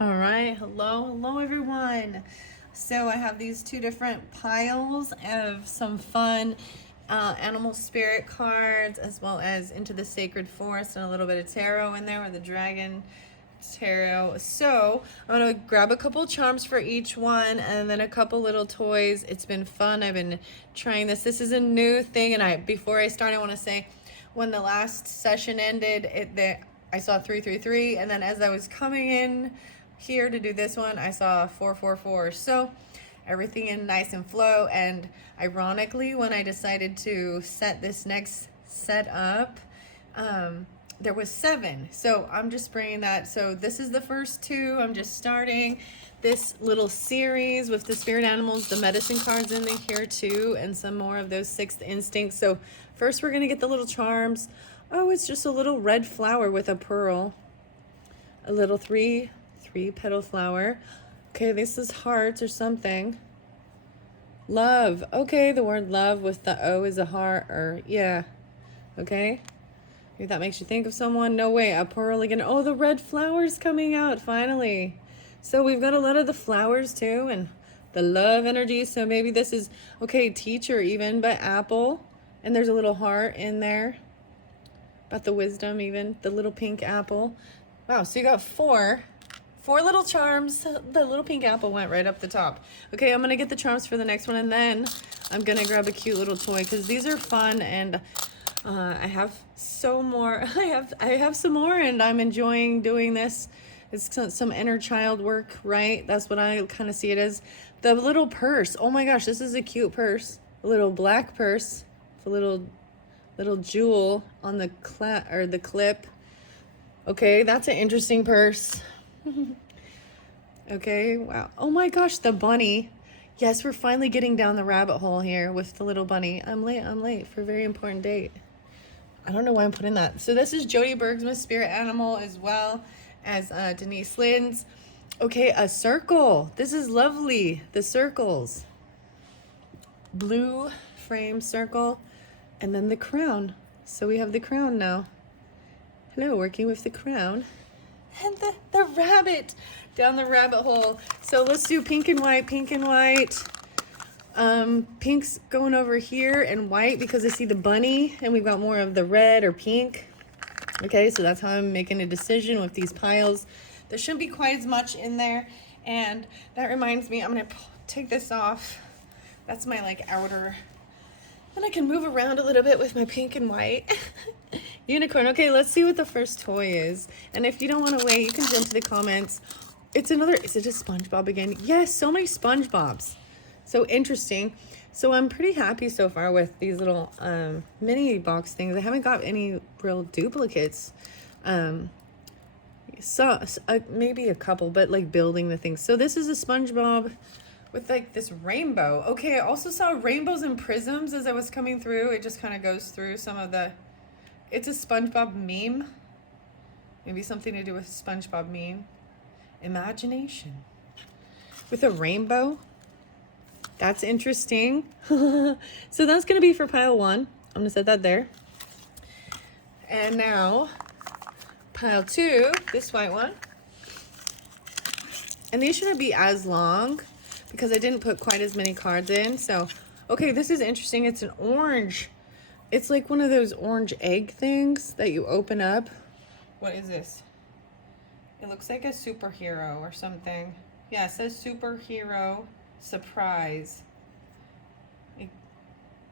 All right, hello everyone. So I have these two different piles of some fun animal spirit cards, as well as Into the Sacred Forest and a little bit of tarot in there with the dragon tarot. So I'm gonna grab a couple charms for each one and then a couple little toys. It's been fun. I've been trying this. This is a new thing, and before I start, I want to say when the last session ended, I saw 333, and then as I was coming in here to do this one, I saw 444. So everything in nice and flow. And ironically, when I decided to set this next set up, there was 7. So I'm just bringing that. So this is the first 2. I'm just starting this little series with the spirit animals, the medicine cards in here too, and some more of those 6th instincts. So first we're going to get the little charms. Oh, it's just a little red flower with a pearl. A little three petal flower. Okay, this is hearts or something. Love. Okay, the word love with the O is a heart, or yeah. Okay. Maybe that makes you think of someone. No way, a pearl again. Oh, the red flowers coming out finally. So we've got a lot of the flowers too, and the love energy. So maybe this is, okay, teacher even, but apple. And there's a little heart in there. About the wisdom even, the little pink apple. Wow, so you got 4 little charms. The little pink apple went right up the top. Okay, I'm gonna get the charms for the next one, and then I'm gonna grab a cute little toy because these are fun, and I have some more, and I'm enjoying doing this. It's some inner child work, right? That's what I kind of see it as. The little purse. Oh my gosh, this is a cute purse. A little black purse with a little jewel on the clip. Okay, that's an interesting purse. Okay, wow. Oh my gosh, the bunny. Yes, we're finally getting down the rabbit hole here with the little bunny. I'm late for a very important date. I don't know why I'm putting that. So this is Jody Bergsma's spirit animal, as well as Denise Lynn's. Okay, a circle. This is lovely. The circles. Blue frame circle. And then the crown. So we have the crown now. Hello, working with the crown. And the rabbit down the rabbit hole. So let's do pink and white, pink and white. Pink's going over here, and white because I see the bunny, and we've got more of the red or pink. Okay, so that's how I'm making a decision with these piles. There shouldn't be quite as much in there. And that reminds me, I'm gonna take this off. That's my like outer. And I can move around a little bit with my pink and white. Unicorn. Okay, let's see what the first toy is. And if you don't want to wait, you can jump to the comments. Is it a SpongeBob again? Yes, so many SpongeBobs. So interesting. So I'm pretty happy so far with these little mini box things. I haven't got any real duplicates. Maybe a couple, but like building the things. So this is a SpongeBob with like this rainbow. Okay, I also saw rainbows and prisms as I was coming through. It just kind of goes through some of the... It's a SpongeBob meme. Maybe something to do with SpongeBob meme. Imagination. With a rainbow. That's interesting. So that's going to be for pile 1. I'm going to set that there. And now, pile 2, this white one. And these shouldn't be as long because I didn't put quite as many cards in. So, okay, this is interesting. It's an orange. It's like one of those orange egg things that you open up. What is this? It looks like a superhero or something. Yeah, it says superhero surprise.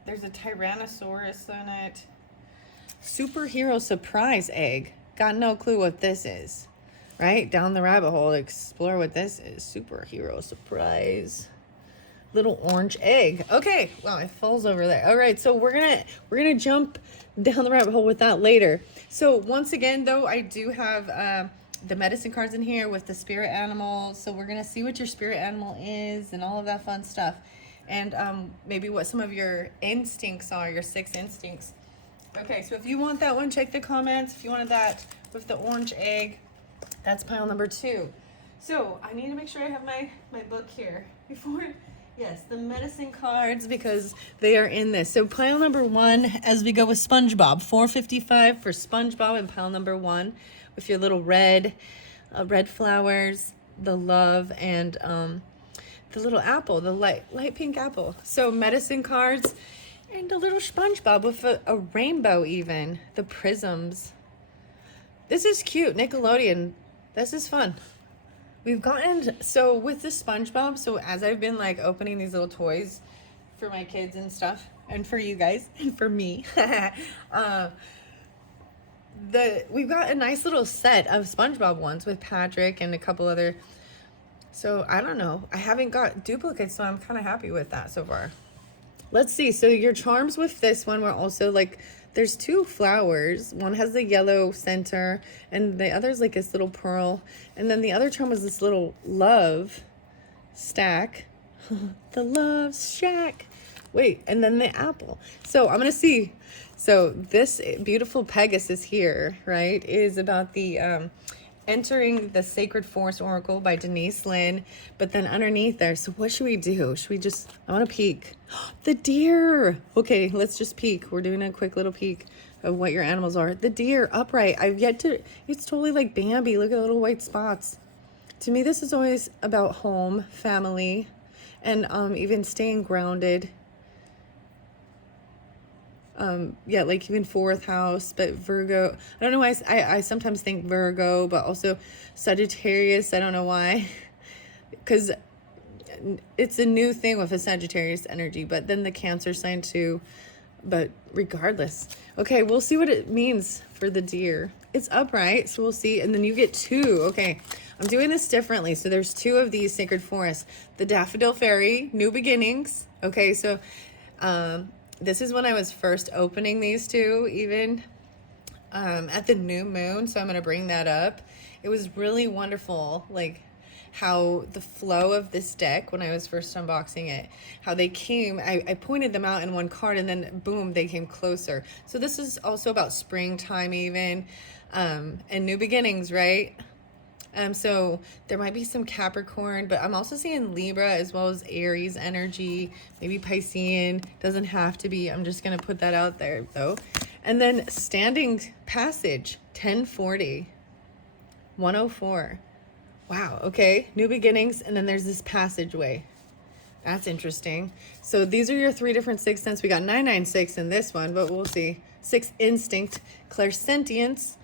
There's a Tyrannosaurus in it. Superhero surprise egg. Got no clue what this is. Right? Down the rabbit hole to explore what this is. Superhero surprise. Little orange egg. Okay, well, it falls over there. All right, so we're gonna jump down the rabbit hole with that later. So once again, though, I do have the medicine cards in here with the spirit animals. So we're gonna see what your spirit animal is and all of that fun stuff, and maybe what some of your instincts are, your 6 instincts. Okay, so if you want that one, check the comments. If you wanted that with the orange egg, that's pile number 2. So I need to make sure I have my book here before. Yes, the medicine cards, because they are in this. So pile number 1, as we go with SpongeBob, 455 for SpongeBob, and pile number 1 with your little red flowers. the love, and the little apple, the light pink apple. So medicine cards and a little SpongeBob with a rainbow even. The prisms. This is cute. Nickelodeon. This is fun. We've gotten, so with the SpongeBob, so as I've been like opening these little toys for my kids and stuff, and for you guys, and for me, we've got a nice little set of SpongeBob ones with Patrick and a couple other. So I don't know. I haven't got duplicates, so I'm kind of happy with that so far. Let's see. So your charms with this one were also like, there's two flowers. One has the yellow center, and the other's like this little pearl. And then the other charm was this little love stack. The love shack. Wait, and then the apple. So I'm going to see. So this beautiful Pegasus here, right, is about the Entering the Sacred Forest Oracle by Denise Lynn. But then underneath there, so what should we do? Should we just, I want to peek. The deer. Okay, let's just peek. We're doing a quick little peek of what your animals are. The deer, upright. I've yet to, it's totally like Bambi. Look at the little white spots. To me, this is always about home, family, and even staying grounded. Yeah, like even fourth house, but Virgo, I don't know why I sometimes think Virgo, but also Sagittarius. I don't know why, because it's a new thing with a Sagittarius energy, but then the Cancer sign too. But regardless, okay, we'll see what it means for the deer. It's upright, so we'll see. And then you get two. Okay, I'm doing this differently. So there's two of these sacred forests. The Daffodil Fairy, New Beginnings. Okay, so this is when I was first opening these two, even at the new moon. So I'm going to bring that up. It was really wonderful, like how the flow of this deck, when I was first unboxing it, how they came, I pointed them out in one card, and then boom, they came closer. So this is also about springtime even, and new beginnings, right? So there might be some Capricorn, but I'm also seeing Libra as well as Aries energy, maybe Piscean. Doesn't have to be. I'm just going to put that out there though. And then Standing Passage, 1040, 104. Wow. Okay. New beginnings. And then there's this passageway. That's interesting. So these are your three different sixth sense. We got 996 in this one, but we'll see. Sixth instinct, clairsentience.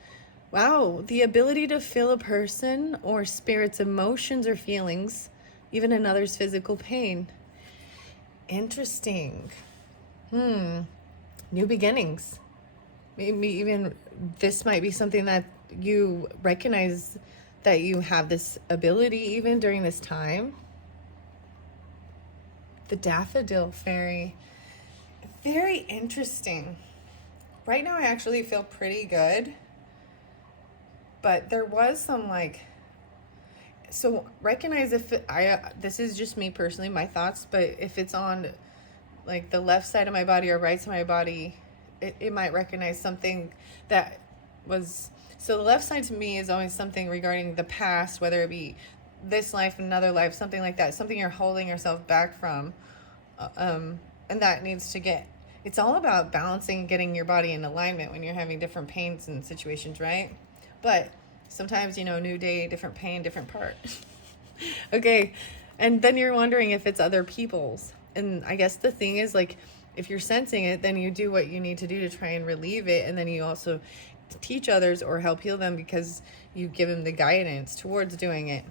Wow, the ability to feel a person or spirit's emotions or feelings, even another's physical pain. Interesting. New beginnings. Maybe even this might be something that you recognize that you have this ability even during this time. The Daffodil Fairy. Very interesting. Right now I actually feel pretty good. But there was some like, so recognize if this is just me personally, my thoughts, but if it's on like the left side of my body or right side of my body, it might recognize something that was, so the left side to me is always something regarding the past, whether it be this life, another life, something like that, something you're holding yourself back from. And that needs to get, it's all about balancing, getting your body in alignment when you're having different pains and situations, right? But sometimes, you know, new day, different pain, different part. Okay. And then you're wondering if it's other people's. And I guess the thing is, like, if you're sensing it, then you do what you need to do to try and relieve it. And then you also teach others or help heal them because you give them the guidance towards doing it.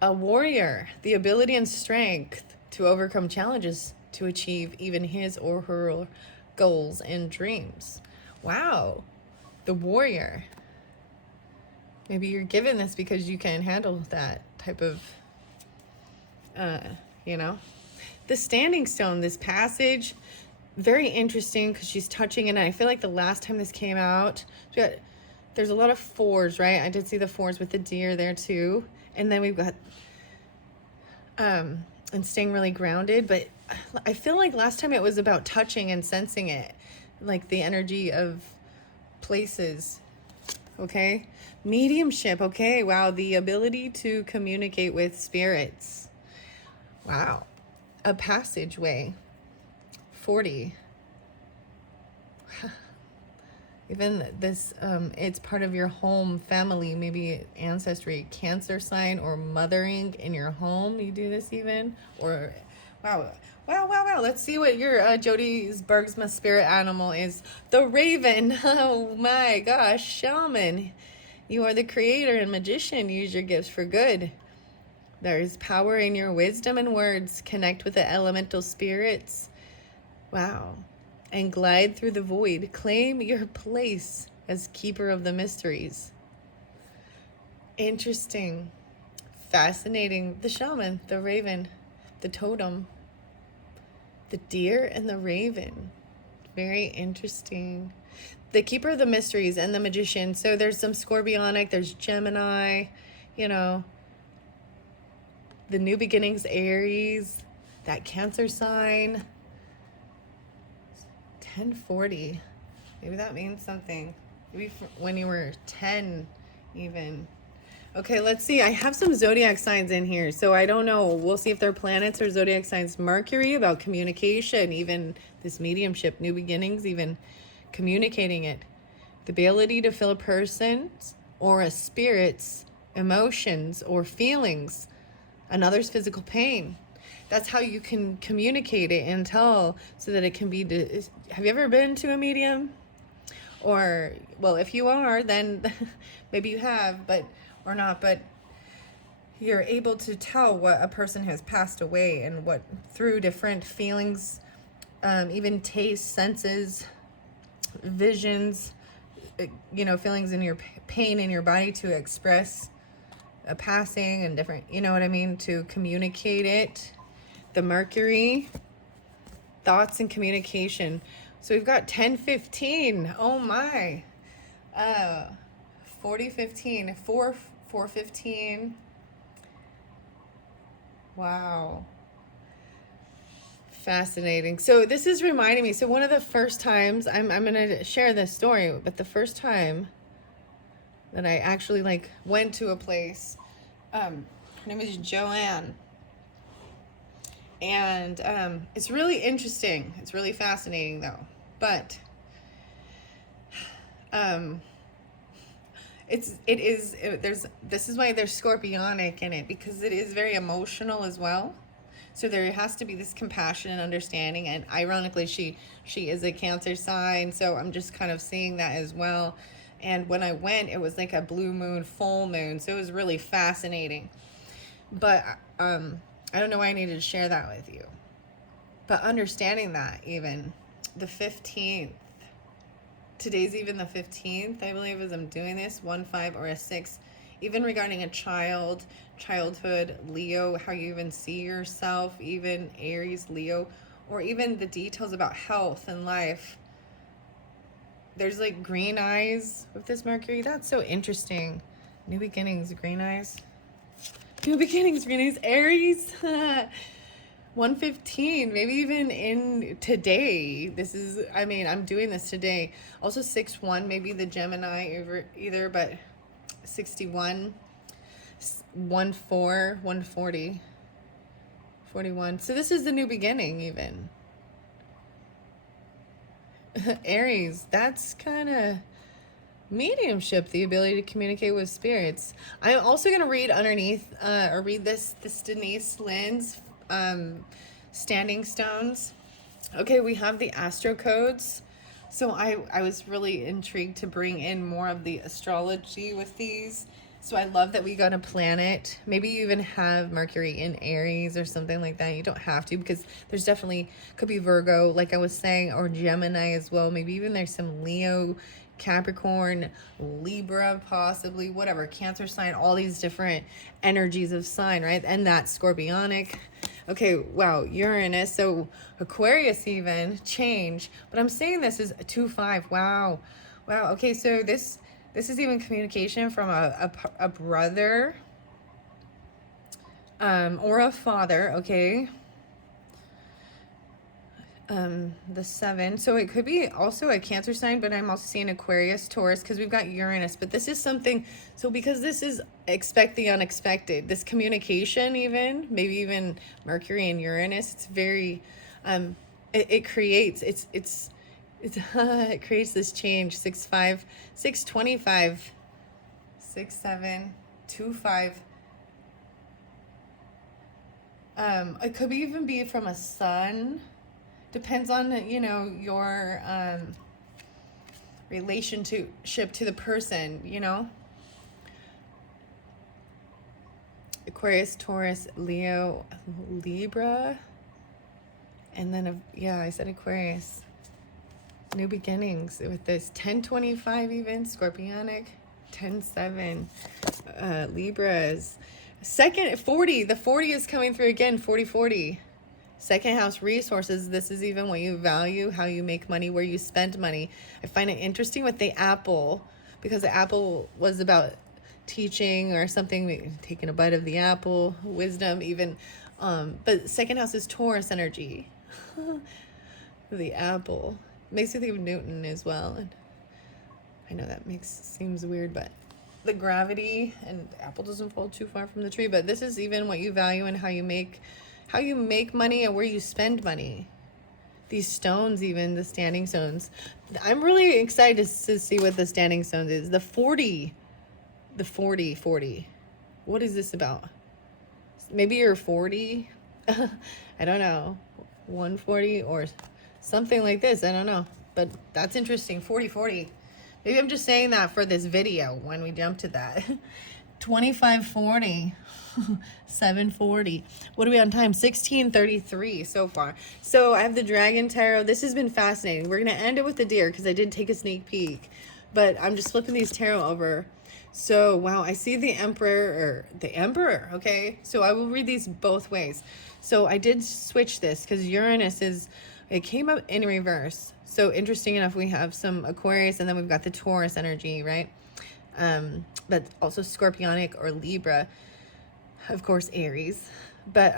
A warrior, the ability and strength to overcome challenges to achieve even his or her goals and dreams. Wow. The warrior. Maybe you're given this because you can handle that type of, you know. The Standing Stone, this passage, very interesting because she's touching, and I feel like the last time this came out, there's a lot of fours, right? I did see the fours with the deer there too. And then we've got, and staying really grounded, but I feel like last time it was about touching and sensing it, like the energy of places. Okay. Mediumship. Okay. Wow. The ability to communicate with spirits. Wow. A passageway. 40. Even this, it's part of your home family, maybe ancestry, Cancer sign or mothering in your home. You do this even, or wow, wow, wow, wow. Let's see what your Jody Bergsma spirit animal is. The raven. Oh my gosh, shaman. You are the creator and magician. Use your gifts for good. There is power in your wisdom and words. Connect with the elemental spirits. Wow. And glide through the void. Claim your place as keeper of the mysteries. Interesting. Fascinating. The shaman, the raven, the totem, the deer, and the raven. Very interesting. The keeper of the mysteries and the magician. So there's some scorpionic, there's Gemini, you know, the new beginnings, Aries, that Cancer sign. 1040. Maybe that means something. Maybe when you were 10 even. Okay, let's see. I have some zodiac signs in here. So I don't know. We'll see if they're planets or zodiac signs. Mercury, about communication, even this mediumship, new beginnings, even communicating it. The ability to feel a person's or a spirit's emotions or feelings, another's physical pain. That's how you can communicate it and tell, so that it can be. Have you ever been to a medium? Or, well, if you are, then maybe you have, but or not. But you're able to tell what a person has passed away, and what through different feelings, even taste, senses, visions, you know, feelings in your pain in your body, to express a passing and different, you know what I mean, to communicate it. The Mercury, thoughts and communication. So we've got 1015. Oh my. 4015. 415. Wow. Fascinating. So this is reminding me. So one of the first times, I'm going to share this story, but the first time that I actually like went to a place, her name is Joanne. And it's really interesting. It's really fascinating though. But this is why there's scorpionic in it, because it is very emotional as well. So there has to be this compassion and understanding. And ironically, she is a Cancer sign, so I'm just kind of seeing that as well. And when I went, it was like a blue moon, full moon, so it was really fascinating. But I don't know why I needed to share that with you. But understanding that, even the 15th, today's even the 15th, I believe, as I'm doing this, 1, 5, or a 6, even regarding a child, childhood, Leo, how you even see yourself, even Aries, Leo, or even the details about health and life. There's like green eyes with this Mercury. That's so interesting. New beginnings, green eyes. New beginnings, green eyes, Aries. 115, maybe even in today. This is, I mean, I'm doing this today. Also 6-1, maybe the Gemini either, but 61, 1-4, 140, 41. So this is the new beginning even. Aries, that's kind of mediumship, the ability to communicate with spirits. I'm also going to read underneath, or read this Denise Lynn's Standing Stones. Okay, we have the astro codes. So I was really intrigued to bring in more of the astrology with these. So I love that we got a planet. Maybe you even have Mercury in Aries or something like that. You don't have to, because there's definitely, could be Virgo, like I was saying, or Gemini as well. Maybe even there's some Leo, Capricorn, Libra, possibly, whatever, Cancer sign, all these different energies of sign, right? And that's scorpionic. Okay, wow, Uranus, so Aquarius even, change. But I'm saying this is 2-5, wow. Wow, okay, so this is even communication from a brother, or a father, okay? The 7, so it could be also a Cancer sign, but I'm also seeing Aquarius, Taurus, because we've got Uranus. But this is something, so because this is expect the unexpected, this communication, even maybe even Mercury and Uranus, it's very it creates, it's it creates this change. 6'5", 625, 6'7", 25. It could even be from a sun. Depends on, you know, your relationship to the person, you know. Aquarius, Taurus, Leo, Libra. And then, yeah, I said Aquarius. New beginnings with this. 1025 even, Scorpionic. 10-7. Libras. Second, 40. The 40 is coming through again. 40-40. Second house, resources. This is even what you value, how you make money, where you spend money. I find it interesting with the apple, because the apple was about teaching or something, taking a bite of the apple, wisdom even. But second house is Taurus energy. The apple. Makes me think of Newton as well. And I know that seems weird, but the gravity, and the apple doesn't fall too far from the tree, but this is even what you value and how you make money and where you spend money. These stones, even the standing stones. I'm really excited to see what the standing stones is. The 40. What is this about? Maybe you're 40. I don't know. 140 or something like this. I don't know. But that's interesting. 40. Maybe I'm just saying that for this video when we jump to that. 2540. 740. What are we on time? 1633 so far. So I have the Dragon Tarot. This has been fascinating. We're going to end it with the deer because I did take a sneak peek. But I'm just flipping these tarot over. So, wow, I see the Emperor, okay? So I will read these both ways. So I did switch this because Uranus it came up in reverse. So interesting enough, we have some Aquarius and then we've got the Taurus energy, right? But also Scorpionic or Libra. Of course, Aries. But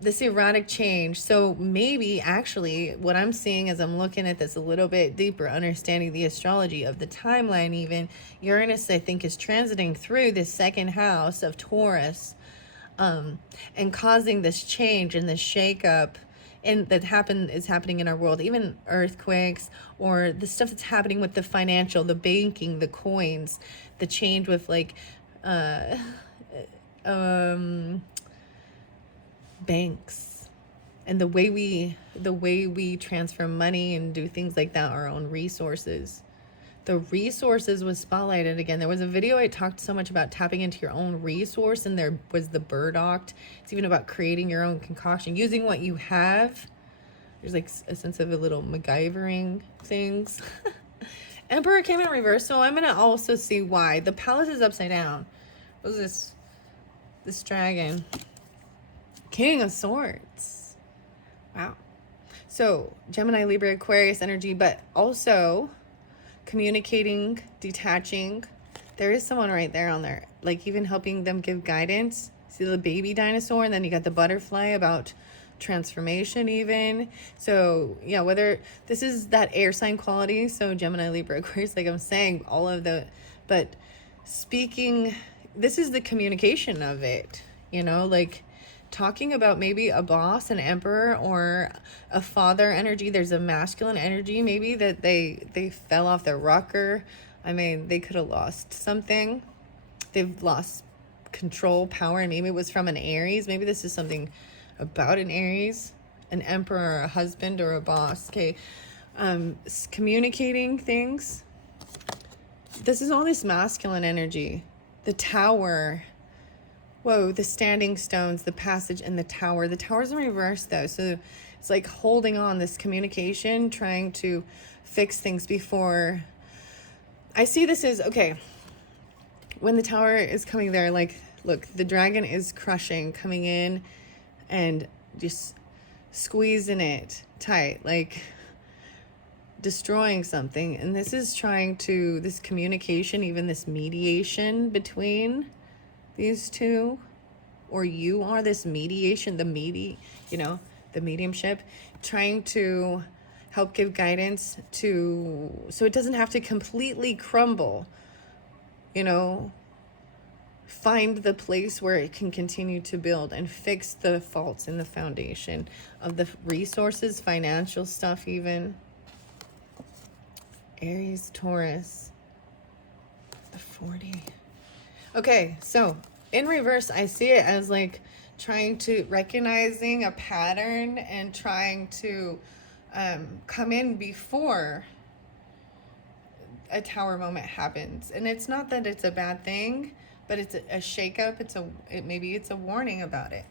this erratic change. So maybe actually what I'm seeing as I'm looking at this a little bit deeper, understanding the astrology of the timeline even, Uranus, I think, is transiting through this second house of Taurus and causing this change and this shakeup is happening in our world, even earthquakes or the stuff that's happening with the financial, the banking, the coins, the change with like banks and the way we transfer money and do things like that, our own resources. The resources was spotlighted again. There was a video I talked so much about tapping into your own resource, and there was the burdock. It's even about creating your own concoction, using what you have. There's like a sense of a little MacGyvering things. Emperor came in reverse, so I'm gonna also see why. The palace is upside down. What is this dragon? King of Swords. Wow. So Gemini, Libra, Aquarius energy, but also communicating, detaching. There is someone right there on there, like even helping them give guidance. See the baby dinosaur, and then you got the butterfly about transformation even. So yeah, whether this is that air sign quality, so Gemini, Libra, Aquarius, like I'm saying, all of the, but speaking, this is the communication of it, you know, like talking about maybe a boss, an emperor, or a father energy. There's a masculine energy maybe that they fell off their rocker. I mean, they could have lost something. They've lost control, power, and maybe it was from an Aries. Maybe this is something about an Aries, an emperor, or a husband, or a boss. Okay, communicating things. This is all this masculine energy. The Tower. Whoa, the standing stones, the passage, and the tower. The tower's in reverse though, so it's like holding on, this communication, trying to fix things before. I see this as, okay, when the tower is coming there, like, look, the dragon is crushing, coming in and just squeezing it tight, like destroying something. And this is trying to, this communication, even this mediation between these two, or you are this mediation, the mediumship, trying to help give guidance to, so it doesn't have to completely crumble, you know, find the place where it can continue to build and fix the faults in the foundation of the resources, financial stuff even. Aries, Taurus, the 40. Okay, so in reverse, I see it as like trying to recognizing a pattern and trying to come in before a tower moment happens. And it's not that it's a bad thing, but it's a shakeup. Maybe it's a warning about it.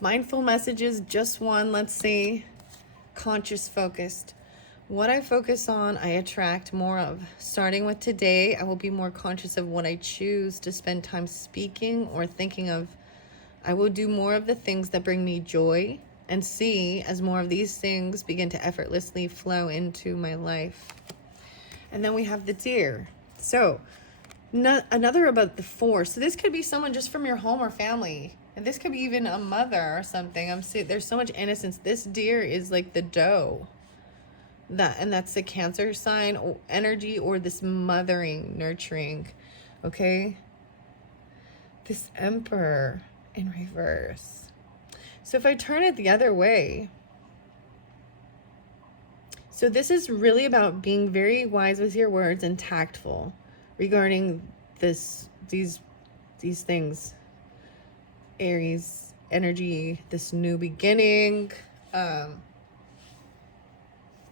Mindful messages, just one. Let's see. Conscious focused. What I focus on, I attract more of. Starting with today, I will be more conscious of what I choose to spend time speaking or thinking of. I will do more of the things that bring me joy and see as more of these things begin to effortlessly flow into my life. And then we have the deer. So another about the 4. So this could be someone just from your home or family. And this could be even a mother or something. I'm seeing there's so much innocence. This deer is like the doe. That's the Cancer sign energy, or this mothering, nurturing. Okay? This Emperor in reverse. So if I turn it the other way, so this is really about being very wise with your words and tactful regarding these things. Aries energy, this new beginning.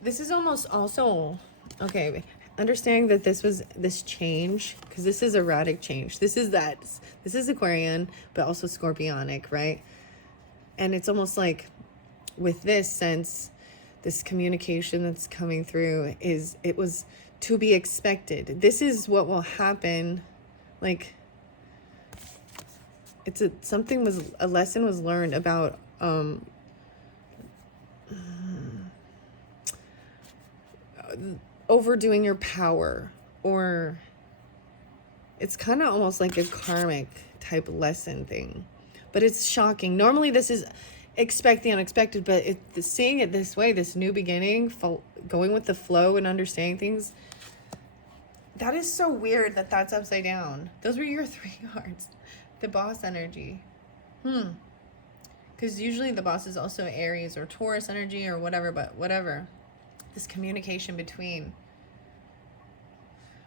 This is almost also, okay, understanding that this change, because this is erratic change. This is Aquarian, but also Scorpionic, right? And it's almost like with this sense, this communication that's coming through it was to be expected. This is what will happen. Like a lesson was learned about overdoing your power, or it's kind of almost like a karmic type lesson thing, but it's shocking. Normally this is expect the unexpected, but seeing it this way, this new beginning, going with the flow and understanding things, that is so weird that's upside down. Those were your 3 cards. The boss energy. Because usually the boss is also Aries or Taurus energy or whatever, but whatever. This communication between.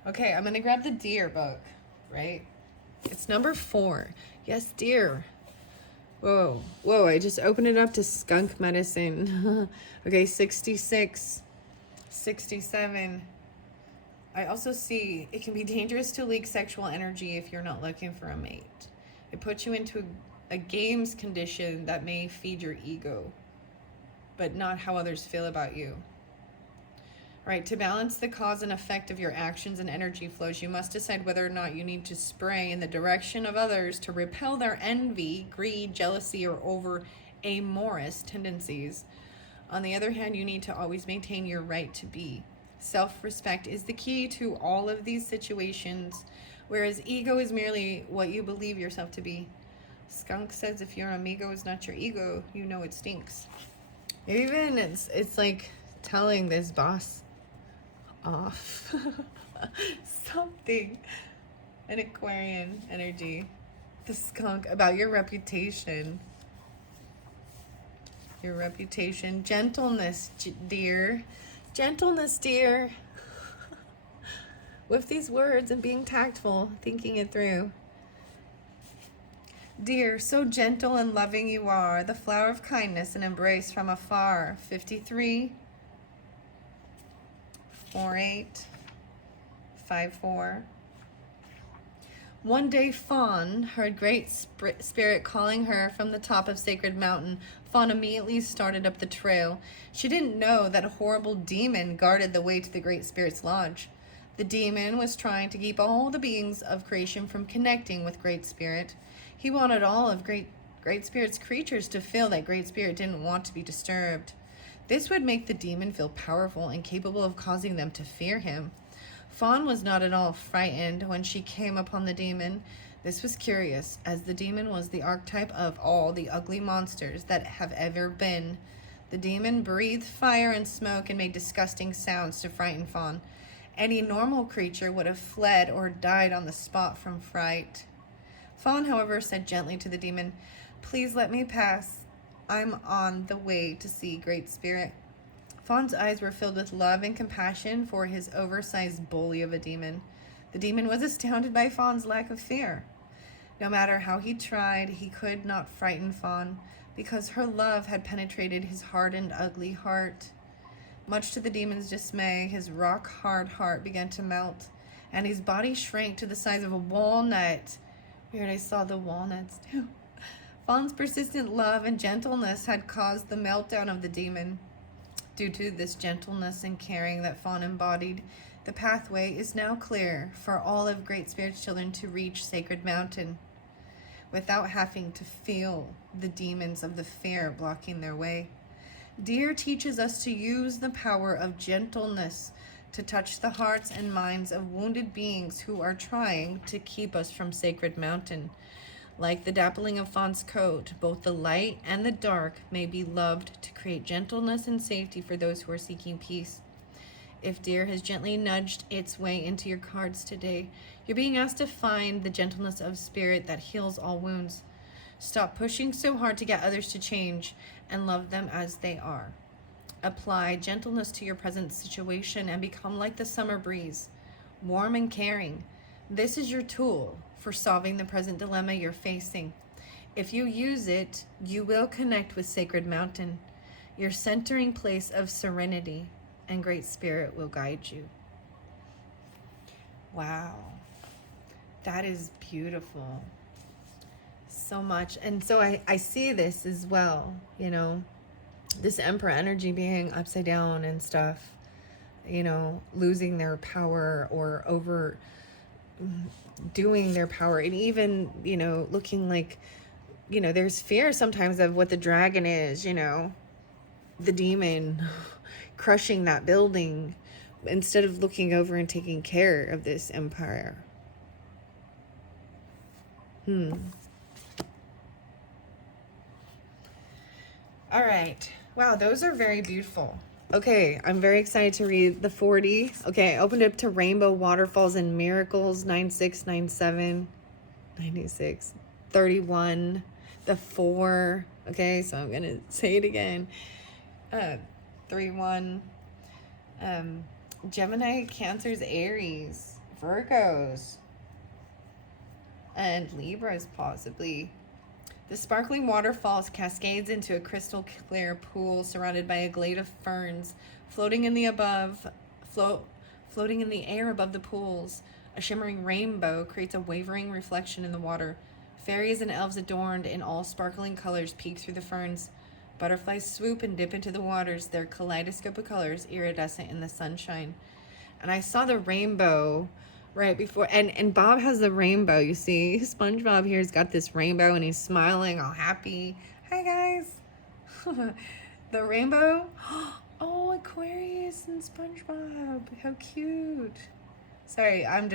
Okay, I'm going to grab the deer book, right? It's number 4. Yes, deer. Whoa, I just opened it up to skunk medicine. Okay, 66, 67. I also see it can be dangerous to leak sexual energy if you're not looking for a mate. It puts you into a games condition that may feed your ego, but not how others feel about you. Right, to balance the cause and effect of your actions and energy flows, you must decide whether or not you need to spray in the direction of others to repel their envy, greed, jealousy, or over amorous tendencies. On the other hand, you need to always maintain your right to be. Self-respect is the key to all of these situations, whereas ego is merely what you believe yourself to be. Skunk says if your amigo is not your ego, you know it stinks. Even it's like telling this boss off. Something. An Aquarian energy. The skunk, about your reputation. Your reputation. Gentleness, dear. Gentleness, dear. With these words and being tactful, thinking it through. Dear, so gentle and loving you are, the flower of kindness and embrace from afar. 53. 48, 54. One day Fawn heard Great Spirit calling her from the top of Sacred Mountain. Fawn immediately started up the trail. She didn't know that a horrible demon guarded the way to the Great Spirit's lodge. The demon was trying to keep all the beings of creation from connecting with Great Spirit. He wanted all of Great Spirit's creatures to feel that Great Spirit didn't want to be disturbed. This would make the demon feel powerful and capable of causing them to fear him. Fawn was not at all frightened when she came upon the demon. This was curious, as the demon was the archetype of all the ugly monsters that have ever been. The demon breathed fire and smoke and made disgusting sounds to frighten Fawn. Any normal creature would have fled or died on the spot from fright. Fawn, however, said gently to the demon, "Please let me pass. I'm on the way to see Great Spirit." Fawn's eyes were filled with love and compassion for his oversized bully of a demon. The demon was astounded by Fawn's lack of fear. No matter how he tried, he could not frighten Fawn, because her love had penetrated his hardened, ugly heart. Much to the demon's dismay, his rock-hard heart began to melt, and his body shrank to the size of a walnut. Weird, I saw the walnuts too. Fawn's persistent love and gentleness had caused the meltdown of the demon. Due to this gentleness and caring that Fawn embodied, the pathway is now clear for all of Great Spirit's children to reach Sacred Mountain without having to feel the demons of the fair blocking their way. Deer teaches us to use the power of gentleness to touch the hearts and minds of wounded beings who are trying to keep us from Sacred Mountain. Like the dappling of Fawn's coat, both the light and the dark may be loved to create gentleness and safety for those who are seeking peace. If Deer has gently nudged its way into your cards today, you're being asked to find the gentleness of spirit that heals all wounds. Stop pushing so hard to get others to change and love them as they are. Apply gentleness to your present situation and become like the summer breeze, warm and caring. This is your tool for solving the present dilemma you're facing. If you use it, you will connect with Sacred Mountain, your centering place of serenity, and Great Spirit will guide you. Wow, that is beautiful. So much. And so I see this as well, you know, this Emperor energy being upside down and stuff, you know, losing their power or over doing their power, and even, you know, looking like, you know, there's fear sometimes of what the dragon is, you know, the demon crushing that building instead of looking over and taking care of this empire. All right. Wow, those are very beautiful. Okay, I'm very excited to read the 40. Okay, I opened up to Rainbow Waterfalls and Miracles, 96, 97, 96, 31, the 4. Okay, so I'm going to say it again. 3-1. Gemini, Cancers, Aries, Virgos, and Libras possibly. The sparkling waterfalls cascades into a crystal clear pool surrounded by a glade of ferns, floating in the air above the pools. A shimmering rainbow creates a wavering reflection in the water. Fairies and elves adorned in all sparkling colors peek through the ferns. Butterflies swoop and dip into the waters, their kaleidoscope of colors iridescent in the sunshine. And I saw the rainbow right before, and Bob has the rainbow, you see. SpongeBob here's got this rainbow and he's smiling all happy. Hi guys. The rainbow. Oh, Aquarius and SpongeBob. How cute. Sorry, I'm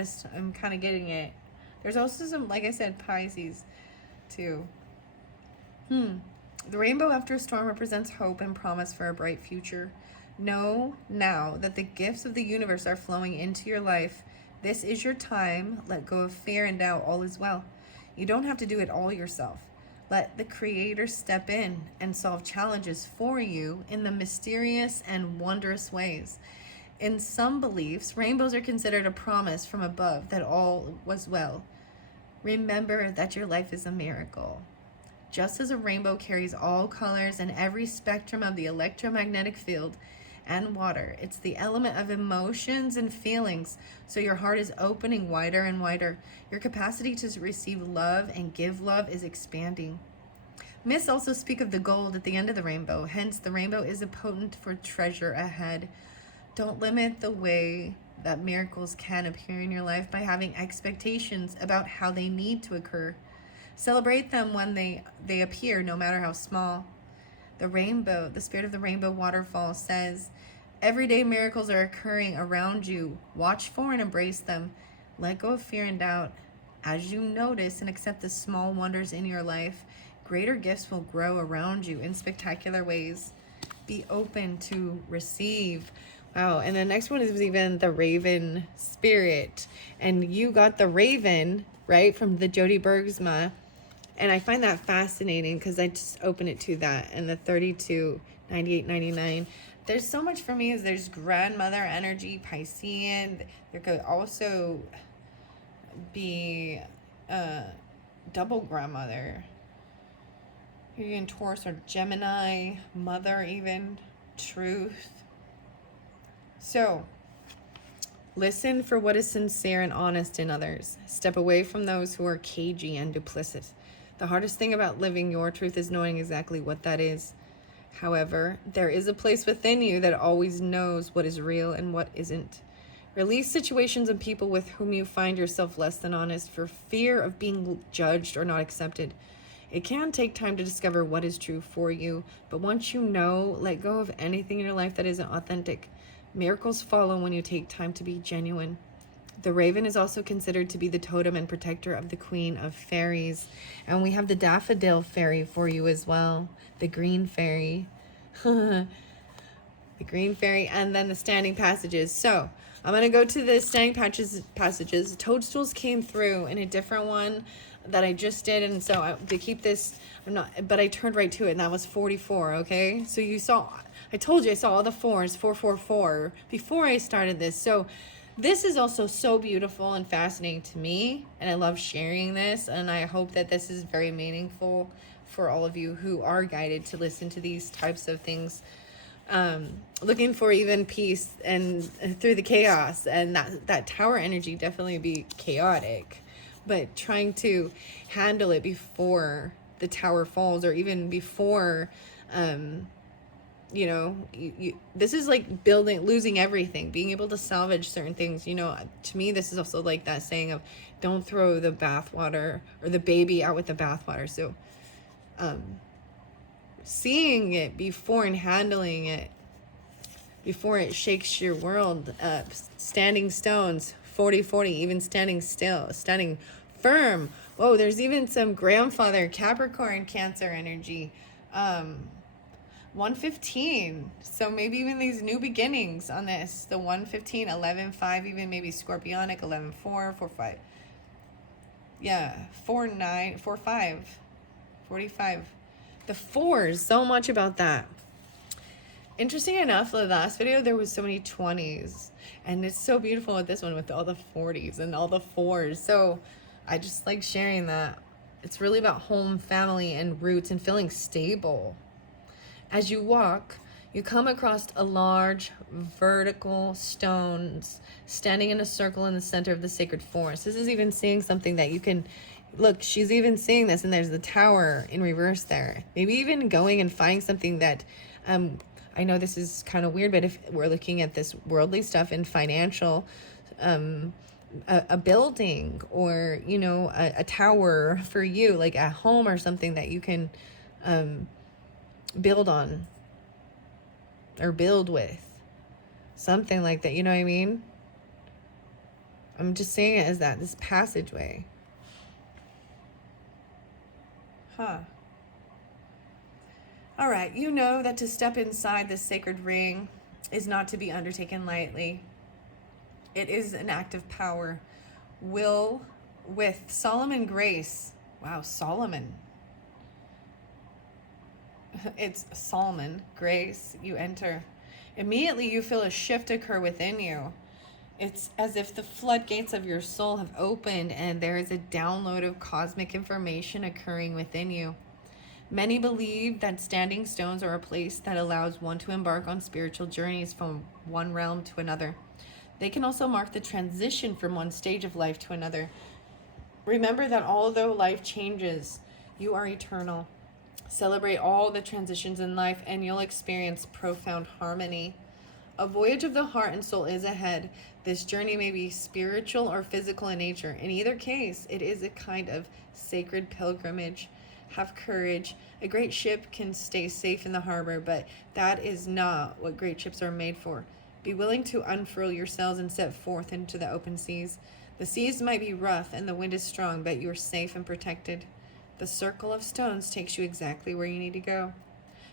kind of getting it. There's also some, like I said, Pisces too. The rainbow after a storm represents hope and promise for a bright future. Know now that the gifts of the universe are flowing into your life. This is your time. Let go of fear and doubt. All is well. You don't have to do it all yourself. Let the Creator step in and solve challenges for you in the mysterious and wondrous ways. In some beliefs, rainbows are considered a promise from above that all was well. Remember that your life is a miracle. Just as a rainbow carries all colors and every spectrum of the electromagnetic field and water, it's the element of emotions and feelings, so your heart is opening wider and wider. Your capacity to receive love and give love is expanding. Myths also speak of the gold at the end of the rainbow, hence the rainbow is a potent for treasure ahead. Don't limit the way that miracles can appear in your life by having expectations about how they need to occur. Celebrate them when they appear, no matter how small. The rainbow, the spirit of the rainbow waterfall says, everyday miracles are occurring around you. Watch for and embrace them. Let go of fear and doubt. As you notice and accept the small wonders in your life, greater gifts will grow around you in spectacular ways. Be open to receive. Wow, and the next one is even the Raven spirit. And you got the Raven, right, from the Jody Bergsma. And I find that fascinating because I just open it to that. And the 32, 98, 99. there's so much for me. Is there's grandmother energy, Piscean. There could also be double grandmother. Even Taurus or Gemini, mother even, truth. So, listen for what is sincere and honest in others. Step away from those who are cagey and duplicitous. The hardest thing about living your truth is knowing exactly what that is. However, there is a place within you that always knows what is real and what isn't. Release situations and people with whom you find yourself less than honest for fear of being judged or not accepted. It can take time to discover what is true for you, but once you know, let go of anything in your life that isn't authentic. Miracles follow when you take time to be genuine. The raven is also considered to be the totem and protector of the queen of fairies. And we have the daffodil fairy for you as well. The green fairy. The green fairy. And then the standing passages. So I'm going to go to the standing passages. Toadstools came through in a different one that I just did. And so to keep this, but I turned right to it. And that was 44. Okay. So you saw, I told you I saw all the fours, 444 before I started this. So this is also so beautiful and fascinating to me, and I love sharing this, and I hope that this is very meaningful for all of you who are guided to listen to these types of things, looking for even peace and through the chaos. And that tower energy definitely be chaotic, but trying to handle it before the tower falls, or even before this is like losing everything, being able to salvage certain things. To me, this is also like that saying of don't throw the bathwater or the baby out with the bathwater. So seeing it before and handling it before it shakes your world. Standing stones, 40-40, even standing still, standing firm. Oh, there's even some grandfather, Capricorn, Cancer energy. 115. So maybe even these new beginnings on this. The 115, 11-5, even maybe Scorpionic, 11-4, 4-5. Yeah, 4-9, 4-5, 45. The fours, so much about that. Interesting enough, the last video, there was so many 20s. And it's so beautiful with this one with all the 40s and all the fours. So I just like sharing that. It's really about home, family, and roots and feeling stable. As you walk, you come across a large vertical stones standing in a circle in the center of the sacred forest. This is even seeing something that you can look. She's even seeing this, and there's the tower in reverse there. Maybe even going and finding something that I know this is kind of weird, but if we're looking at this worldly stuff and financial, a building or a tower for you, like a home or something that you can build on or build with, something like that. You know what I mean? I'm just saying it as that, this passageway. All right, you know that to step inside this sacred ring is not to be undertaken lightly. It is an act of power. Will with Solomon grace. Wow, Solomon. It's Solomon grace. You enter. Immediately you feel a shift occur within you. It's as if the floodgates of your soul have opened and there is a download of cosmic information occurring within you. Many believe that standing stones are a place that allows one to embark on spiritual journeys from one realm to another. They can also mark the transition from one stage of life to another. Remember that although life changes, you are eternal. Celebrate all the transitions in life and you'll experience profound harmony. A voyage of the heart and soul is ahead. This journey may be spiritual or physical in nature. In either case, it is a kind of sacred pilgrimage. Have courage. A great ship can stay safe in the harbor, but that is not what great ships are made for. Be willing to unfurl your sails and set forth into the open seas. The seas might be rough and the wind is strong, but you are safe and protected. The circle of stones takes you exactly where you need to go.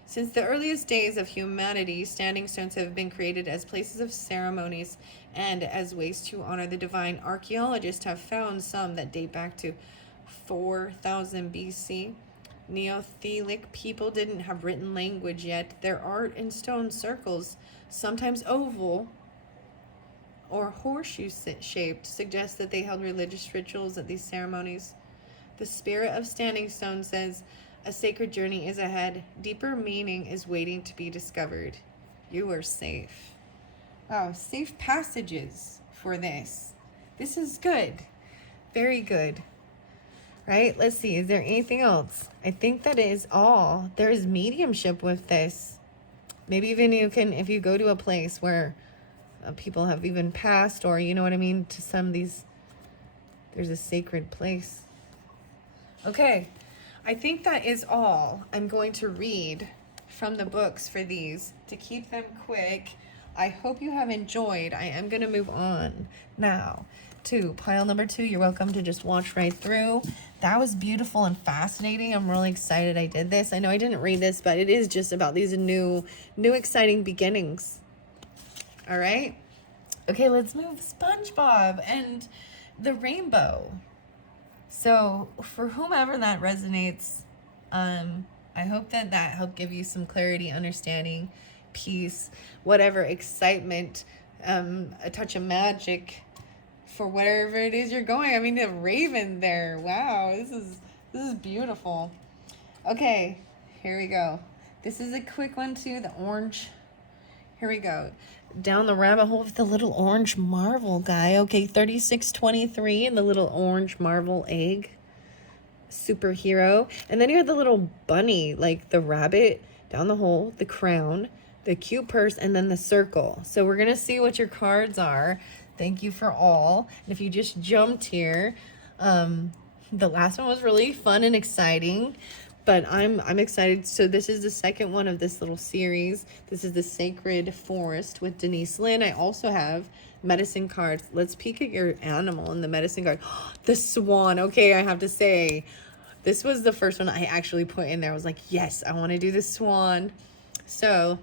Since the earliest days of humanity, standing stones have been created as places of ceremonies and as ways to honor the divine. Archaeologists have found some that date back to 4000 BC. Neolithic people didn't have written language yet. Their art in stone circles, sometimes oval or horseshoe shaped, suggests that they held religious rituals at these ceremonies. The spirit of Standing Stone says, a sacred journey is ahead. Deeper meaning is waiting to be discovered. You are safe. Wow, safe passages for this. This is good. Very good. Right? Let's see. Is there anything else? I think that is all. There is mediumship with this. Maybe even you can, if you go to a place where people have even passed, or you know what I mean, to some of these, there's a sacred place. Okay. I think that is all I'm going to read from the books for these to keep them quick. I hope you have enjoyed. I am going to move on now to pile number 2. You're welcome to just watch right through. That was beautiful and fascinating. I'm really excited I did this. I know I didn't read this, but it is just about these new exciting beginnings. All right. Okay, let's move SpongeBob and the rainbow. So for whomever that resonates, I hope that helped give you some clarity, understanding, peace, whatever, excitement, a touch of magic for wherever it is you're going. I mean, the raven there. Wow, this is beautiful. Okay, here we go. This is a quick one too, the orange. Here we go. Down the rabbit hole with the little orange Marvel guy. Okay, 3623 and the little orange Marvel egg superhero. And then you have the little bunny, like the rabbit down the hole, the crown, the cute purse, and then the circle. So we're going to see what your cards are. Thank you for all. And if you just jumped here, the last one was really fun and exciting. But I'm excited. So this is the second one of this little series. This is the Sacred Forest with Denise Lynn. I also have medicine cards. Let's peek at your animal in the medicine card. The swan. Okay, I have to say, this was the first one I actually put in there. I was like, yes, I want to do the swan. So,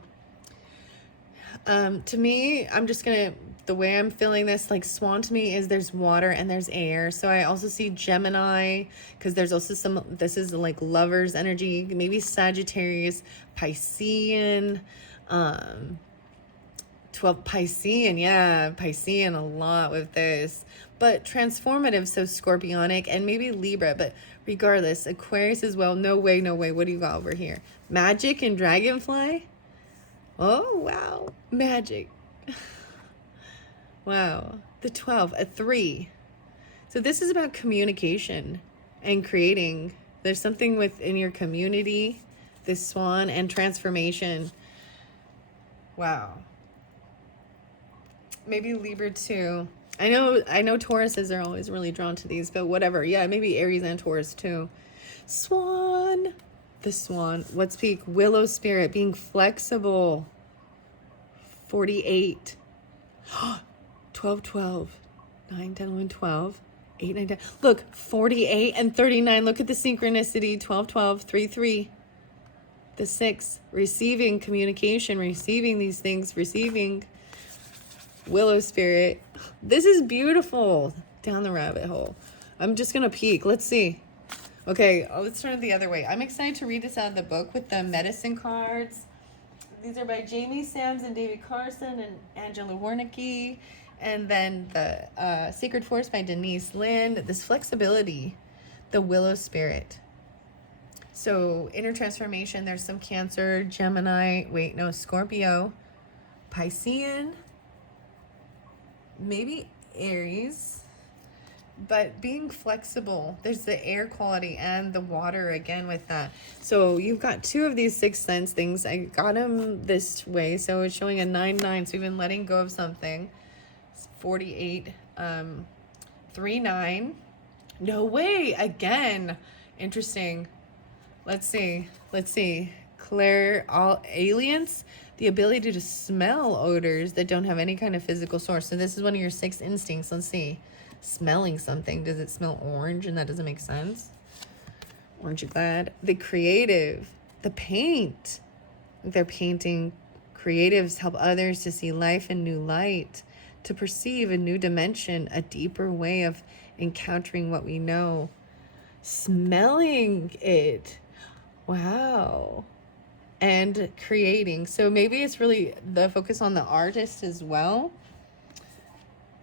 to me, I'm just going to, the way I'm feeling this, like swan to me is there's water and there's air. So I also see Gemini, because there's also some, this is like lover's energy, maybe Sagittarius, Piscean, 12 Piscean, yeah, Piscean a lot with this, but transformative, so Scorpionic, and maybe Libra, but regardless, Aquarius as well. No way, no way. What do you got over here? Magic and Dragonfly? Oh, wow. Magic. Wow. The 12, a 3. So this is about communication and creating. There's something within your community, this swan, and transformation. Wow. Maybe Libra too. I know Tauruses are always really drawn to these, but whatever. Yeah, maybe Aries and Taurus too. Swan. The swan. Let's speak. Willow spirit, being flexible. 48. 12, 12. 9, 10, 11, 12. 8, 9, 10. Look, 48 and 39. Look at the synchronicity. 12, 12, 3, 3. The 6. Receiving communication, receiving these things, receiving. Willow spirit. This is beautiful. Down the rabbit hole. I'm just going to peek. Let's see. Okay, let's turn it the other way. I'm excited to read this out of the book with the medicine cards. These are by Jamie Sams and David Carson and Angela Warnicki. And then the Sacred Forest by Denise Lynn. This flexibility, the Willow Spirit. So inner transformation, there's some Cancer, Gemini, Scorpio, Piscean, maybe Aries. But being flexible, there's the air quality and the water again with that. So you've got 2 of these sixth sense things. I got them this way. So it's showing a 9-9. So we've been letting go of something. 48, 3-9. No way. Again. Interesting. Let's see. Aliens, the ability to smell odors that don't have any kind of physical source. So this is one of your 6 instincts. Let's see. Smelling something. Does it smell orange? And that doesn't make sense. Aren't you glad? The creative, the paint. They're painting. Creatives help others to see life in new light, to perceive a new dimension, a deeper way of encountering what we know. Smelling it. Wow. And creating. So maybe it's really the focus on the artist as well.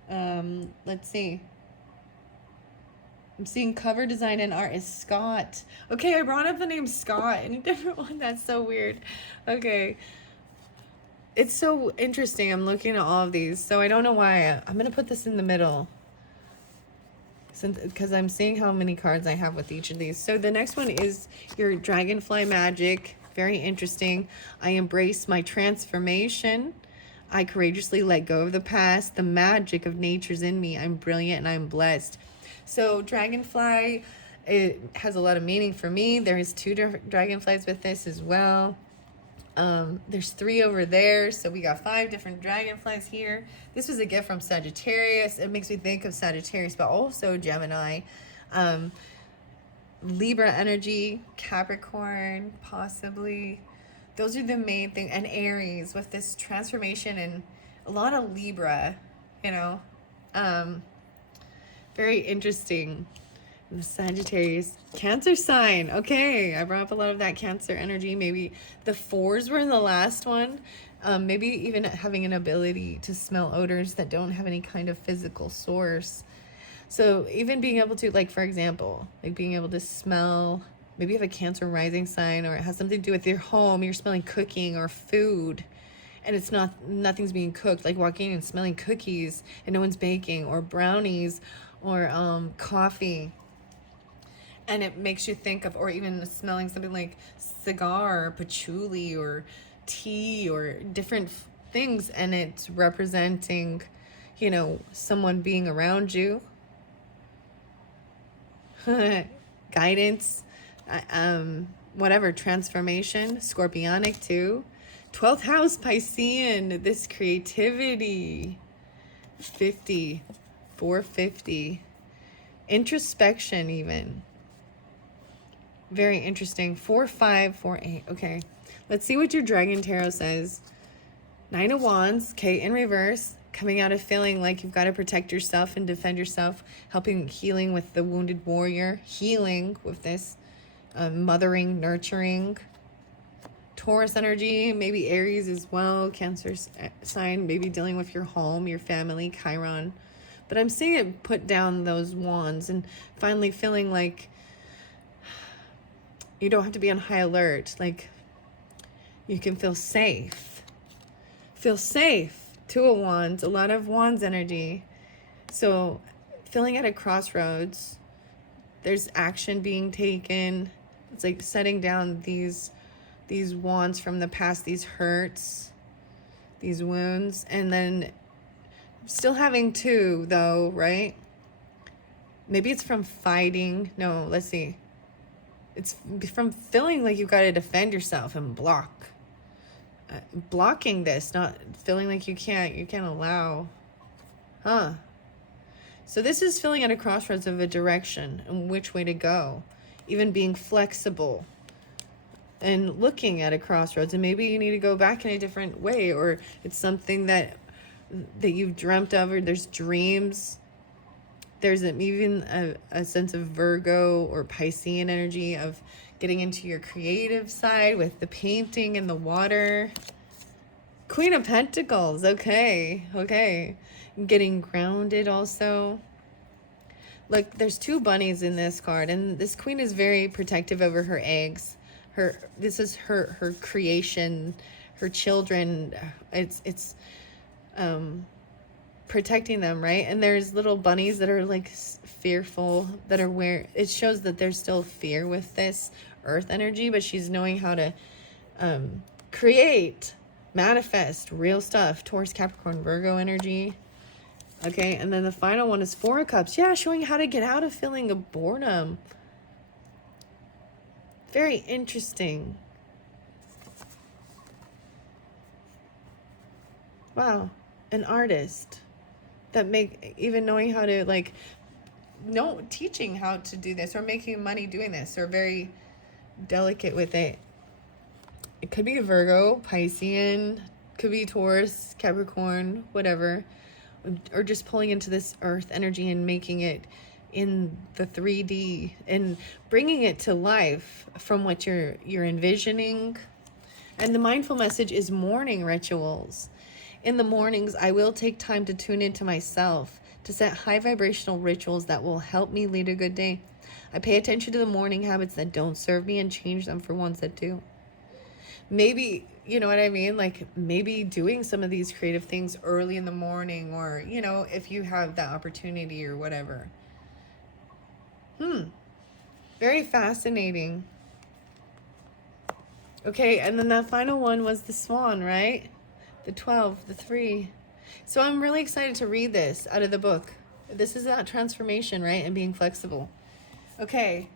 Let's see. I'm seeing cover design and art is Scott. Okay, I brought up the name Scott in a different one. That's so weird. Okay. It's so interesting. I'm looking at all of these. So I don't know why. I'm going to put this in the middle. Because I'm seeing how many cards I have with each of these. So the next one is your Dragonfly Magic. Very interesting. I embrace my transformation. I courageously let go of the past. The magic of nature's in me. I'm brilliant and I'm blessed. So Dragonfly, it has a lot of meaning for me. There's 2 dragonflies with this as well. There's 3 over there, so we got 5 different dragonflies here. This was a gift from Sagittarius. It makes me think of Sagittarius, but also Gemini. Libra energy, Capricorn, possibly. Those are the main thing. And Aries with this transformation and a lot of Libra, you know. Very interesting. The Sagittarius. Cancer sign. Okay, I brought up a lot of that Cancer energy. Maybe the 4s were in the last one. Maybe even having an ability to smell odors that don't have any kind of physical source. So even being able to, like, for example, like being able to smell, maybe you have a Cancer rising sign or it has something to do with your home. You're smelling cooking or food and it's nothing's being cooked, like walking and smelling cookies and no one's baking, or brownies, or coffee. And it makes you think of, or even smelling something like cigar or patchouli or tea or different things. And it's representing, you know, someone being around you. Guidance, whatever, transformation, scorpionic too. 12th house, Piscean, this creativity. 50, 450. Introspection even. Very interesting. 4, 5, 4, 8. Okay. Let's see what your Dragon Tarot says. 9 of Wands, okay, in reverse. Coming out of feeling like you've got to protect yourself and defend yourself. Helping, healing with the wounded warrior. Healing with this. Mothering, nurturing. Taurus energy, maybe Aries as well. Cancer sign, maybe dealing with your home, your family, Chiron. But I'm seeing it put down those wands and finally feeling like you don't have to be on high alert. Like you can feel safe. Feel safe. 2 of Wands, a lot of Wands energy. So feeling at a crossroads. There's action being taken. It's like setting down these wands from the past, these hurts, these wounds, and then still having 2 though, right? Maybe it's from fighting. No, let's see. It's from feeling like you've got to defend yourself and block. Blocking this, not feeling like you can't allow. So this is feeling at a crossroads of a direction and which way to go. Even being flexible and looking at a crossroads, and maybe you need to go back in a different way, or it's something that you've dreamt of, or there's dreams. There's even a sense of Virgo or Piscean energy of getting into your creative side with the painting and the water. Queen of Pentacles. Okay. Getting grounded also. Look, there's 2 bunnies in this card, and this queen is very protective over her eggs. This is her creation, her children. It's protecting them, right? And there's little bunnies that are like fearful, that are where it shows that there's still fear with this earth energy, but she's knowing how to create, manifest real stuff. Taurus, Capricorn, Virgo energy. Okay, and then the final one is 4 of Cups. Yeah, showing how to get out of feeling of boredom. Very interesting. Wow, an artist that even knowing how to, like, teaching how to do this, or making money doing this, or very delicate with it. It could be a Virgo, Piscean, could be Taurus, Capricorn, whatever, or just pulling into this earth energy and making it in the 3D and bringing it to life from what you're envisioning. And the mindful message is morning rituals. In the mornings, I will take time to tune into myself, to set high vibrational rituals that will help me lead a good day. I pay attention to the morning habits that don't serve me and change them for ones that do. Maybe, you know what I mean? Like maybe doing some of these creative things early in the morning, or, you know, if you have that opportunity or whatever. Very fascinating. Okay, and then that final one was the swan, right? The 12, the 3. So I'm really excited to read this out of the book. This is that transformation, right? And being flexible. Okay,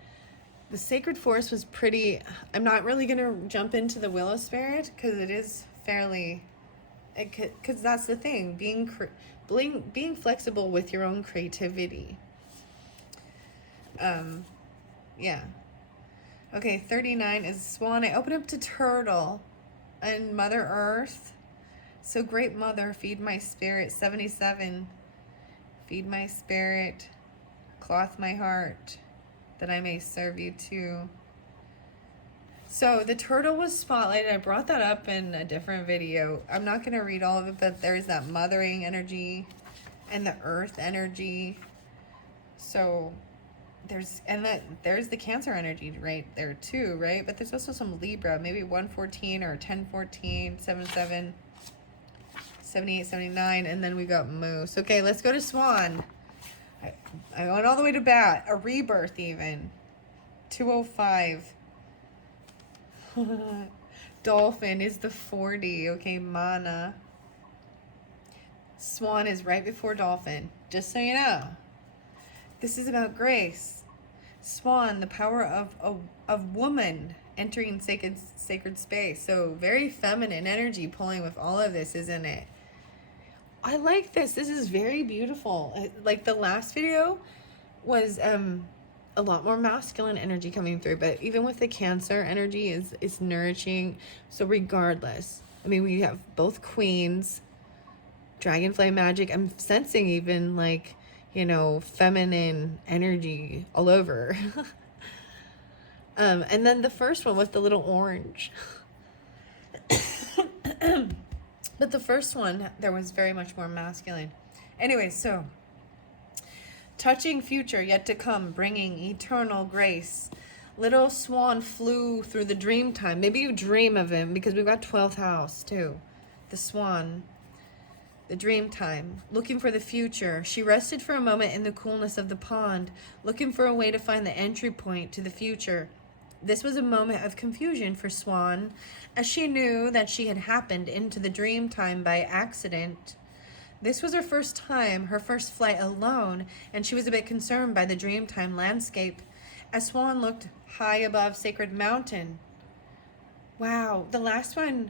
the sacred forest was pretty... I'm not really going to jump into the willow spirit because it is fairly... Because that's the thing, being flexible with your own creativity. Yeah. Okay, 39 is swan. I open up to turtle and Mother Earth. So great mother, feed my spirit. 77, feed my spirit, cloth my heart, that I may serve you too. So the turtle was spotlighted. I brought that up in a different video. I'm not going to read all of it, but there's that mothering energy and the earth energy. So there's the Cancer energy right there too, right? But there's also some Libra, maybe 114 or 1014, 77, 78, 79, and then we got Moose. Okay, let's go to Swan. I went all the way to Bat, a rebirth even. 205. Dolphin is the 40. Okay, Mana. Swan is right before Dolphin, just so you know. This is about grace. Swan, the power of woman entering sacred space. So very feminine energy pulling with all of this, isn't it? I like this. This is very beautiful. Like the last video was a lot more masculine energy coming through, but even with the Cancer energy is nourishing. So regardless, I mean, we have both queens, dragonfly magic. I'm sensing even like, you know, feminine energy all over. And then the first one with the little orange. But the first one, there was very much more masculine. Anyway, so touching future yet to come, bringing eternal grace. Little swan flew through the dream time. Maybe you dream of him because we've got 12th house too. The swan. The dream time, looking for the future. She rested for a moment in the coolness of the pond, looking for a way to find the entry point to the future. This was a moment of confusion for Swan, as she knew that she had happened into the dream time by accident. This was her first time, her first flight alone, and she was a bit concerned by the dream time landscape, as Swan looked high above Sacred Mountain. Wow, the last one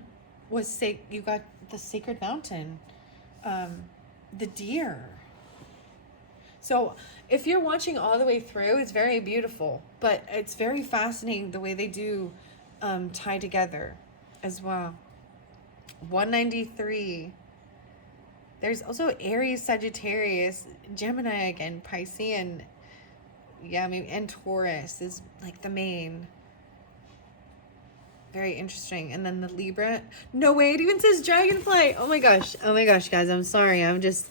was you got the Sacred Mountain. The deer. So if you're watching all the way through, it's very beautiful, but it's very fascinating the way they do tie together as well. 193. There's also Aries, Sagittarius, Gemini again, Piscean, yeah, maybe, and Taurus is like the main. Very interesting. And then the Libra. No way, it even says dragonfly. Oh my gosh, guys, I'm sorry. I'm just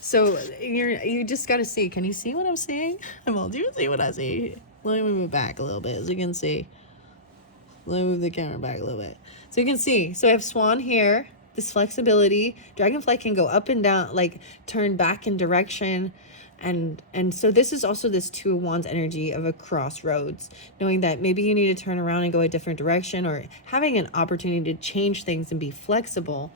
so you just gotta see. Can you see what I'm seeing? Well, do you see what I see? Let me move it back a little bit so you can see. Let me move the camera back a little bit so you can see. So I have Swan here, this flexibility. Dragonfly can go up and down, like turn back in direction. And so this is also this Two of Wands energy of a crossroads, knowing that maybe you need to turn around and go a different direction, or having an opportunity to change things and be flexible,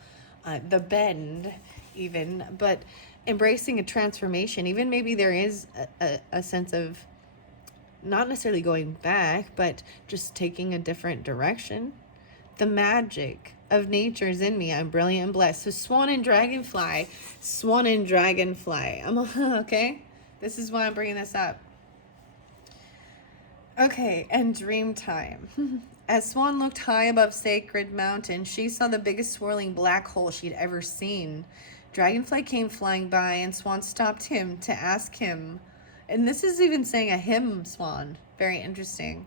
the bend even, but embracing a transformation. Even maybe there is a sense of not necessarily going back, but just taking a different direction. The magic of nature is in me. I'm brilliant and blessed. So Swan and Dragonfly. Swan and Dragonfly. I'm okay. This is why I'm bringing this up. Okay, and dream time. As Swan looked high above Sacred Mountain, she saw the biggest swirling black hole she'd ever seen. Dragonfly came flying by, and Swan stopped him to ask him And this is even saying a him swan. Very interesting.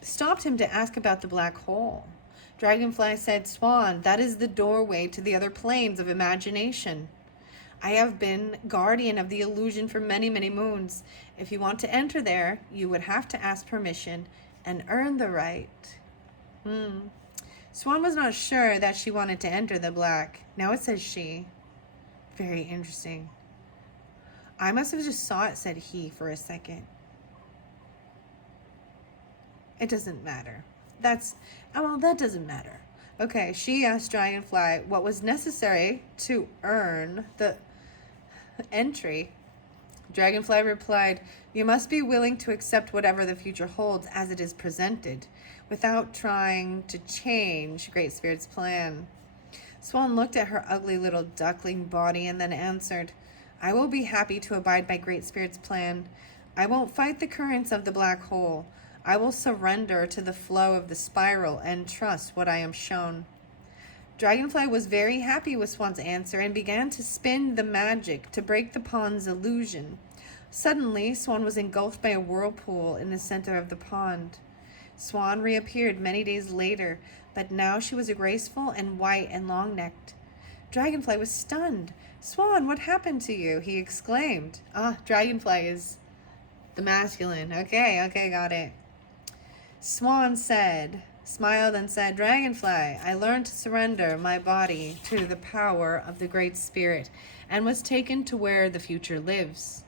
Stopped him to ask about the black hole. Dragonfly said, Swan, that is the doorway to the other planes of imagination. I have been guardian of the illusion for many, many moons. If you want to enter there, you would have to ask permission and earn the right. Swan was not sure that she wanted to enter the black. Now it says she. Very interesting. I must have just saw it said he for a second. It doesn't matter. That doesn't matter. Okay, she asked Dragonfly what was necessary to earn the entry. Dragonfly replied, you must be willing to accept whatever the future holds as it is presented, without trying to change Great Spirit's plan. Swan looked at her ugly little duckling body and then answered, I will be happy to abide by Great Spirit's plan. I won't fight the currents of the black hole. I will surrender to the flow of the spiral and trust what I am shown. Dragonfly was very happy with Swan's answer and began to spin the magic to break the pond's illusion. Suddenly, Swan was engulfed by a whirlpool in the center of the pond. Swan reappeared many days later, but now she was graceful and white and long-necked. Dragonfly was stunned. Swan, what happened to you? He exclaimed. Dragonfly is the masculine. Okay, got it. Swan smiled and said, Dragonfly, I learned to surrender my body to the power of the Great Spirit and was taken to where the future lives.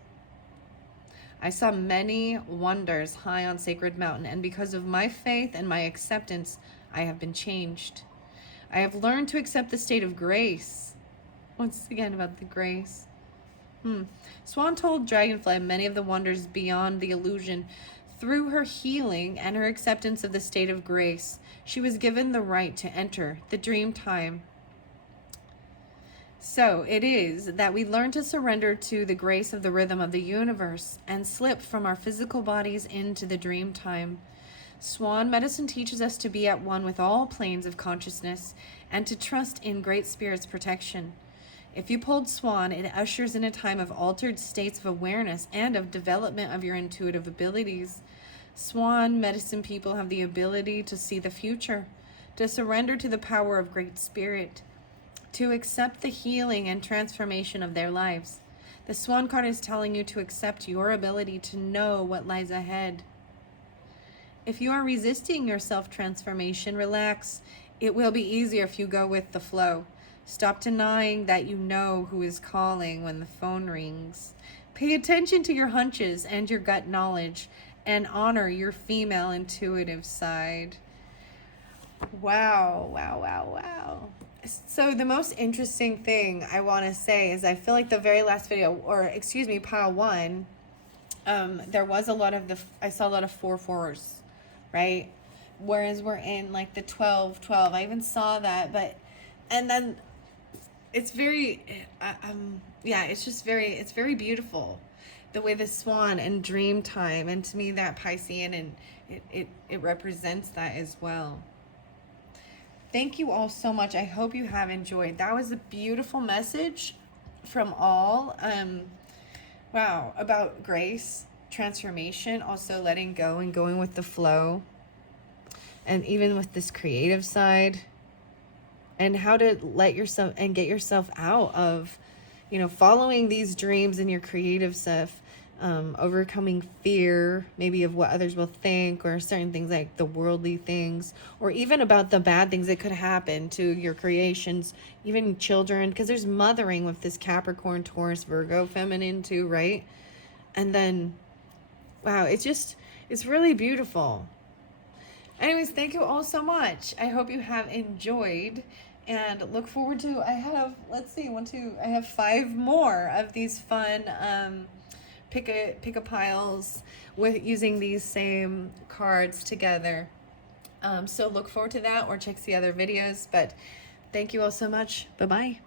I saw many wonders high on Sacred Mountain, and because of my faith and my acceptance, I have been changed. I have learned to accept the state of grace. Once again about the grace. Swan told Dragonfly many of the wonders beyond the illusion. Through her healing and her acceptance of the state of grace, she was given the right to enter the dream time. So it is that we learn to surrender to the grace of the rhythm of the universe and slip from our physical bodies into the dream time. Swan medicine teaches us to be at one with all planes of consciousness and to trust in Great Spirit's protection. If you pulled Swan, it ushers in a time of altered states of awareness and of development of your intuitive abilities. Swan medicine people have the ability to see the future, to surrender to the power of Great Spirit, to accept the healing and transformation of their lives. The Swan card is telling you to accept your ability to know what lies ahead. If you are resisting your self-transformation, relax. It will be easier if you go with the flow. Stop denying that you know who is calling when the phone rings. Pay attention to your hunches and your gut knowledge and honor your female intuitive side. Wow. So the most interesting thing I want to say is I feel like the very last video, pile 1, there was I saw a lot of 4/4s, right? Whereas we're in like the 12/12. I even saw that, and then it's very, it's very beautiful. The way the swan and dream time, and to me that Piscean, and it represents that as well. Thank you all so much. I hope you have enjoyed. That was a beautiful message from all. Wow, about grace, transformation, also letting go and going with the flow. And even with this creative side, and how to let yourself and get yourself out of, following these dreams and your creative stuff, overcoming fear, maybe of what others will think, or certain things like the worldly things, or even about the bad things that could happen to your creations, even children, because there's mothering with this Capricorn, Taurus, Virgo, feminine too, right? And then, wow, it's really beautiful. Anyways, thank you all so much. I hope you have enjoyed, and look forward to, I have 5 more of these fun pick a piles with using these same cards together. So look forward to that, or check the other videos. But thank you all so much. Bye-bye.